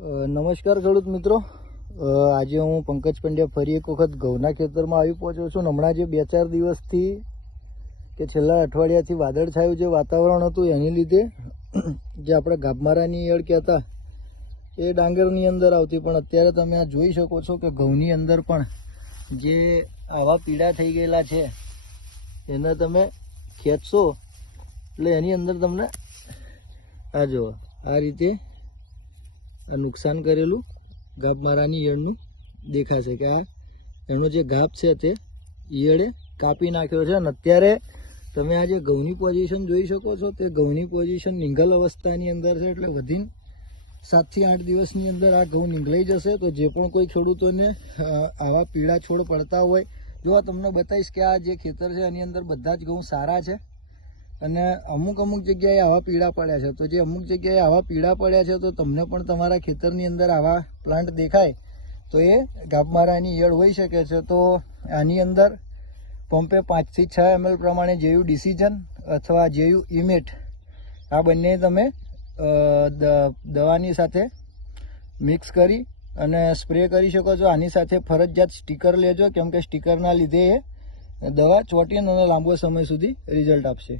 નમસ્કાર ખેડૂત મિત્રો, આજે હું પંકજ પંડ્યા ફરી એક વખત ઘઉંના ખેતરમાં આવી પહોંચ્યો છું. હમણાં જે 2-4 દિવસથી કે છેલ્લા અઠવાડિયાથી વાદળછાયું જે વાતાવરણ હતું એની લીધે જે આપણે ગાભમારાની ઈયળ કહેતા એ ડાંગરની અંદર આવતી, પણ અત્યારે તમે આ જોઈ શકો છો કે ઘઉંની અંદર પણ જે આવા પીળા થઈ ગયેલા છે એને તમે ખેંચશો એટલે એની અંદર તમને આ જો આ રીતે નુકસાન કરેલું ગાભમારાની ઈયળનું દેખાશે કે આ એનો જે ગાભ છે તે ઈયળે કાપી નાખ્યો છે. અને અત્યારે તમે આ જે ઘઉંની પોઝિશન જોઈ શકો છો તે ઘઉંની પોઝિશન નિંગલ અવસ્થાની અંદર છે, એટલે વધીને 7 થી 8 દિવસની અંદર આ ઘઉં નીંગલાઈ જશે. તો જે પણ કોઈ ખેડૂતોને આવા પીળા છોડ પડતા હોય, જો આ તમને બતાવીશ કે આ જે ખેતર છે એની અંદર બધા જ ઘઉં સારા છે અને અમુક જગ્યાએ આવા પીળા પડ્યા છે. તો જે અમુક જગ્યાએ આવા પીળા પડ્યા છે તો તમને પણ તમારા ખેતરની અંદર આવા પ્લાન્ટ દેખાય તો એ ગાભમારાની ઈયળ હોઈ શકે છે. તો આની અંદર પંપે 5 થી 6 ml પ્રમાણે જેયુ ડિસિઝન અથવા જેયુ ઇમેટ આ બંને તમે દવાની સાથે મિક્સ કરી અને સ્પ્રે કરી શકો છો. આની સાથે ફરજિયાત સ્ટીકર લેજો, કેમ કે સ્ટીકરના લીધે એ દવા ચોંટીને અને લાંબો સમય સુધી રિઝલ્ટ આપશે.